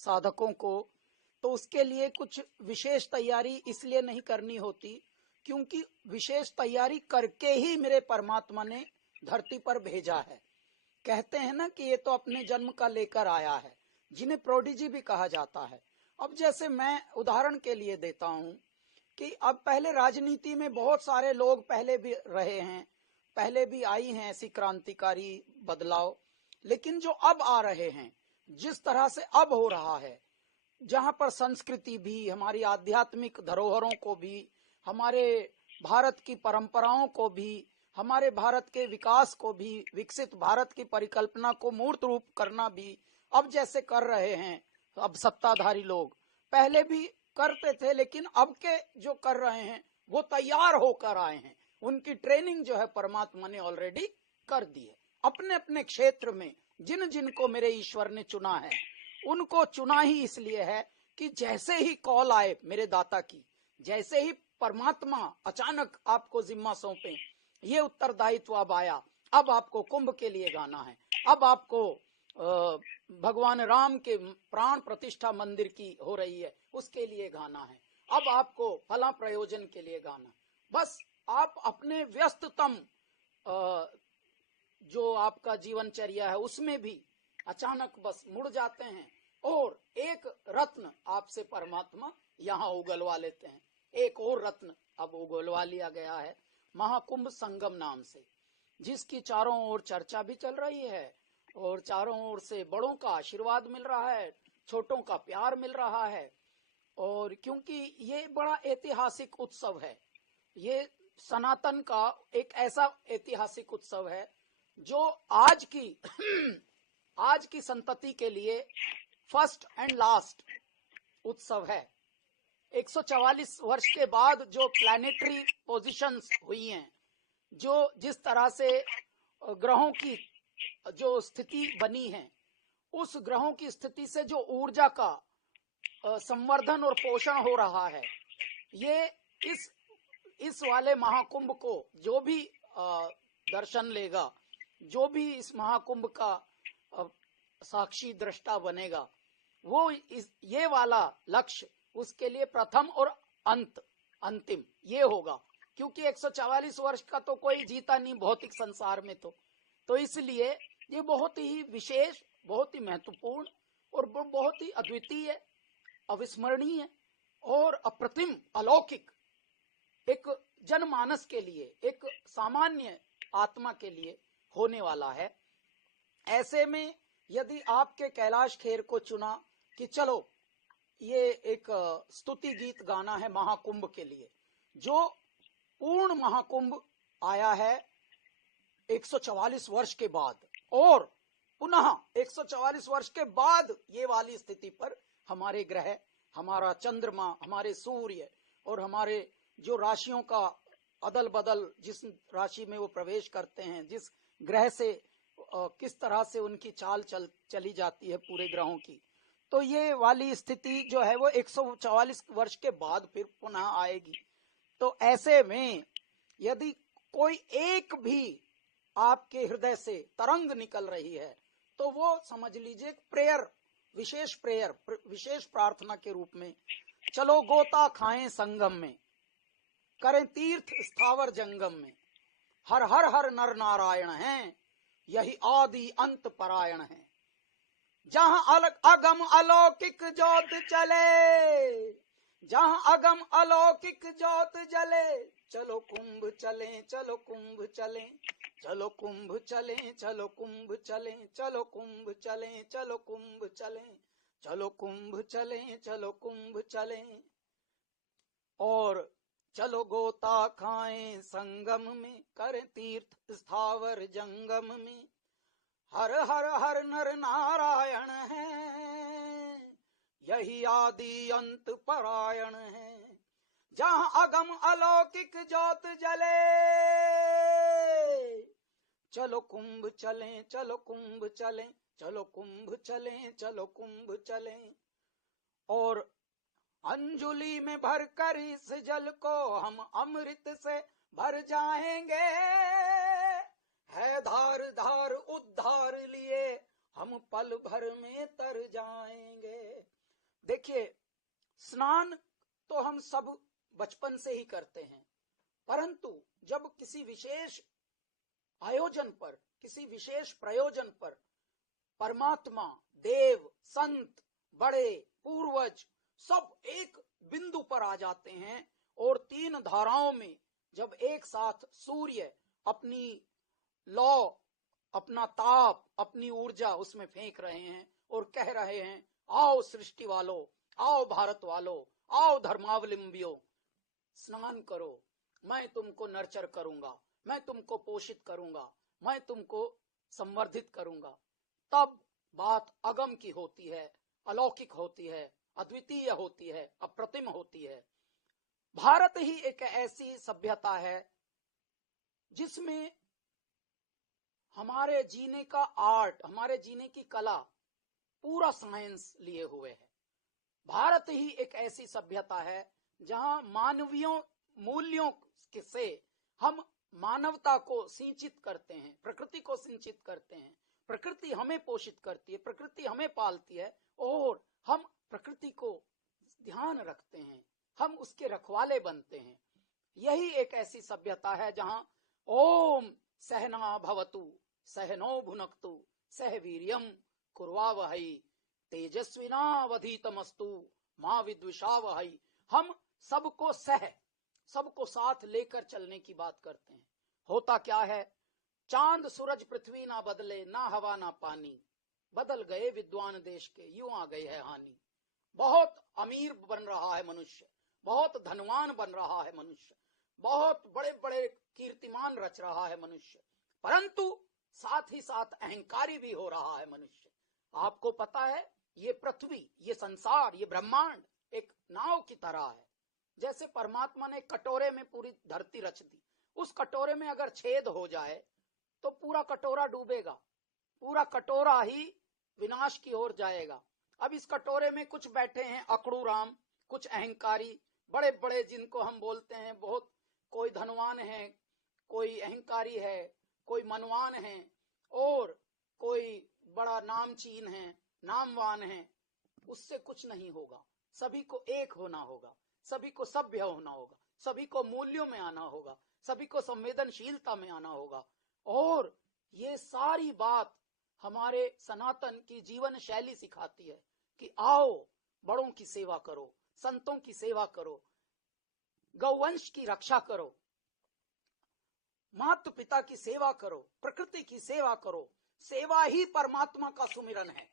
साधकों को, तो उसके लिए कुछ विशेष तैयारी इसलिए नहीं करनी होती क्योंकि विशेष तैयारी करके ही मेरे परमात्मा ने धरती पर भेजा है। कहते हैं ना कि ये तो अपने जन्म का लेकर आया है, जिन्हें प्रोडिजी भी कहा जाता है। अब जैसे मैं उदाहरण के लिए देता हूं कि अब पहले राजनीति में बहुत सारे लोग पहले भी रहे हैं, पहले भी आई हैं ऐसी क्रांतिकारी बदलाव, लेकिन जो अब आ रहे हैं, जिस तरह से अब हो रहा है, जहां पर संस्कृति भी, हमारी आध्यात्मिक धरोहरों को भी, हमारे भारत की परंपराओं को भी, हमारे भारत के विकास को भी, विकसित भारत की परिकल्पना को मूर्त रूप करना भी अब जैसे कर रहे हैं अब सत्ताधारी लोग, पहले भी करते थे, लेकिन अब के जो कर रहे हैं वो तैयार होकर आए हैं। उनकी ट्रेनिंग जो है परमात्मा ने ऑलरेडी कर दी है। अपने अपने क्षेत्र में जिन जिनको मेरे ईश्वर ने चुना है, उनको चुना ही इसलिए है कि जैसे ही कॉल आए मेरे दाता की, जैसे ही परमात्मा अचानक आपको जिम्मा सौंपे, ये उत्तरदायित्व अब आया, अब आपको कुंभ के लिए गाना है, अब आपको भगवान राम के प्राण प्रतिष्ठा मंदिर की हो रही है उसके लिए गाना है, अब आपको फला प्रयोजन के लिए गाना। बस आप अपने व्यस्ततम जो आपका जीवनचर्या है उसमें भी अचानक बस मुड़ जाते हैं और एक रत्न आपसे परमात्मा यहाँ उगलवा लेते हैं। एक और रत्न अब उगलवा लिया गया है महाकुंभ संगम नाम से, जिसकी चारों ओर चर्चा भी चल रही है और चारों ओर से बड़ों का आशीर्वाद मिल रहा है, छोटों का प्यार मिल रहा है। और क्योंकि ये बड़ा ऐतिहासिक उत्सव है, ये सनातन का एक ऐसा ऐतिहासिक उत्सव है जो आज की संतति के लिए फर्स्ट एंड लास्ट उत्सव है। 144 वर्ष के बाद जो प्लैनेटरी पोजीशंस हुई हैं, जो जिस तरह से ग्रहों की जो स्थिति बनी है, उस ग्रहों की स्थिति से जो ऊर्जा का संवर्धन और पोषण हो रहा है, ये इस वाले महाकुंभ को जो भी दर्शन लेगा, जो भी इस महाकुंभ का साक्षी दृष्टा बनेगा, वो ये वाला लक्ष्य उसके लिए प्रथम और अंतिम ये होगा। क्योंकि 144 वर्ष का तो कोई जीता नहीं भौतिक संसार में, तो इसलिए ये बहुत ही विशेष, बहुत ही महत्वपूर्ण और बहुत ही अद्वितीय, अविस्मरणीय और अप्रतिम, अलौकिक एक जनमानस के लिए, एक सामान्य आत्मा के लिए होने वाला है। ऐसे में यदि आपके कैलाश खेर को चुना कि चलो ये एक स्तुति गीत गाना है महाकुंभ के लिए, जो पूर्ण महाकुंभ आया है 144 वर्ष के बाद, और पुनः 144 वर्ष के बाद ये वाली स्थिति पर हमारे ग्रह, हमारा चंद्रमा, हमारे सूर्य और हमारे जो राशियों का अदल बदल, जिस राशि में वो प्रवेश करते हैं, जिस ग्रह से किस तरह से उनकी चाल चली जाती है पूरे ग्रहों की, तो ये वाली स्थिति जो है वो 144 वर्ष के बाद फिर पुनः आएगी। तो ऐसे में यदि कोई एक भी आपके हृदय से तरंग निकल रही है, तो वो समझ लीजिए प्रेयर, विशेष प्रार्थना के रूप में, चलो गोता खाएं संगम में, करें तीर्थ स्थावर जंगम में, हर हर हर नर नारायण हैं, यही आदि अंत परायण है। जहां अगम अलौकिक ज्योत चले, जहां अगम अलौकिक ज्योत जले, चलो कुंभ चले, चलो कुंभ चले, चलो कुंभ चले, चलो कुंभ चले, चलो कुंभ चले, चलो कुंभ चले, चलो कुंभ चले, चलो कुंभ चले, और चलो गोता खाएं संगम में, करें तीर्थ स्थावर जंगम में, हर हर हर नर नारायण है, यही आदि अंत परायण है। जहां अगम अलौकिक ज्योत जले, चलो कुंभ चले, चलो कुंभ चले, चलो कुंभ चले, चलो कुंभ चले, और अंजुलि में भर कर इस जल को हम अमृत से भर जाएंगे, है धार धार उद्धार लिए हम पल भर में तर जाएंगे। देखिए, स्नान तो हम सब बचपन से ही करते हैं, परंतु जब किसी विशेष आयोजन पर, किसी विशेष प्रयोजन पर परमात्मा, देव, संत, बड़े, पूर्वज सब एक बिंदु पर आ जाते हैं और तीन धाराओं में जब एक साथ सूर्य अपनी लौ, अपना ताप, अपनी ऊर्जा उसमें फेंक रहे हैं और कह रहे हैं, आओ सृष्टि वालों, आओ भारत वालों, आओ धर्मावलंबियों, स्नान करो, मैं तुमको नर्चर करूंगा, मैं तुमको पोषित करूंगा, मैं तुमको संवर्धित करूंगा। तब बात अगम की होती है, अलौकिक होती है, अद्वितीय होती है, अप्रतिम होती है। भारत ही एक ऐसी सभ्यता है जिसमें हमारे जीने का आर्ट, हमारे जीने की कला पूरा साइंस लिए हुए है। भारत ही एक ऐसी सभ्यता है जहां मानवीय मूल्यों से हम मानवता को सिंचित करते हैं, प्रकृति को सिंचित करते हैं, प्रकृति हमें पोषित करती है, प्रकृति हमें पालती है और हम प्रकृति को ध्यान रखते हैं, हम उसके रखवाले बनते हैं। यही एक ऐसी सभ्यता है जहां ओम सहना भवतु सहनो भुनक्तु सह वीर्यम कुर्वावहै तेजस्विनावधीतमस्तु मां विद्विषावहै। हम सबको सबको साथ लेकर चलने की बात करते हैं। होता क्या है, चांद सूरज पृथ्वी ना बदले, ना हवा ना पानी, बदल गए विद्वान देश के, यूं आ गई है हानि। बहुत अमीर बन रहा है मनुष्य, बहुत धनवान बन रहा है मनुष्य, बहुत बड़े बड़े कीर्तिमान रच रहा है मनुष्य, परंतु साथ ही साथ अहंकारी भी हो रहा है मनुष्य। आपको पता है, ये पृथ्वी, ये संसार, ये ब्रह्मांड एक नाव की तरह है। जैसे परमात्मा ने कटोरे में पूरी धरती रच दी, उस कटोरे में अगर छेद हो जाए तो पूरा कटोरा डूबेगा, पूरा कटोरा ही विनाश की ओर जाएगा। अब इस कटोरे में कुछ बैठे हैं अकड़ू राम, कुछ अहंकारी, बड़े बड़े जिनको हम बोलते हैं बहुत, कोई धनवान है, कोई अहंकारी है, कोई मनवान है और कोई बड़ा नामचीन है, नामवान है। उससे कुछ नहीं होगा, सभी को एक होना होगा, सभी को सभ्य होना होगा, सभी को मूल्यों में आना होगा, सभी को संवेदनशीलता में आना होगा। और ये सारी बात हमारे सनातन की जीवन शैली सिखाती है कि आओ बड़ों की सेवा करो, संतों की सेवा करो, गौवंश की रक्षा करो, माता पिता की सेवा करो, प्रकृति की सेवा करो। सेवा ही परमात्मा का सुमिरन है।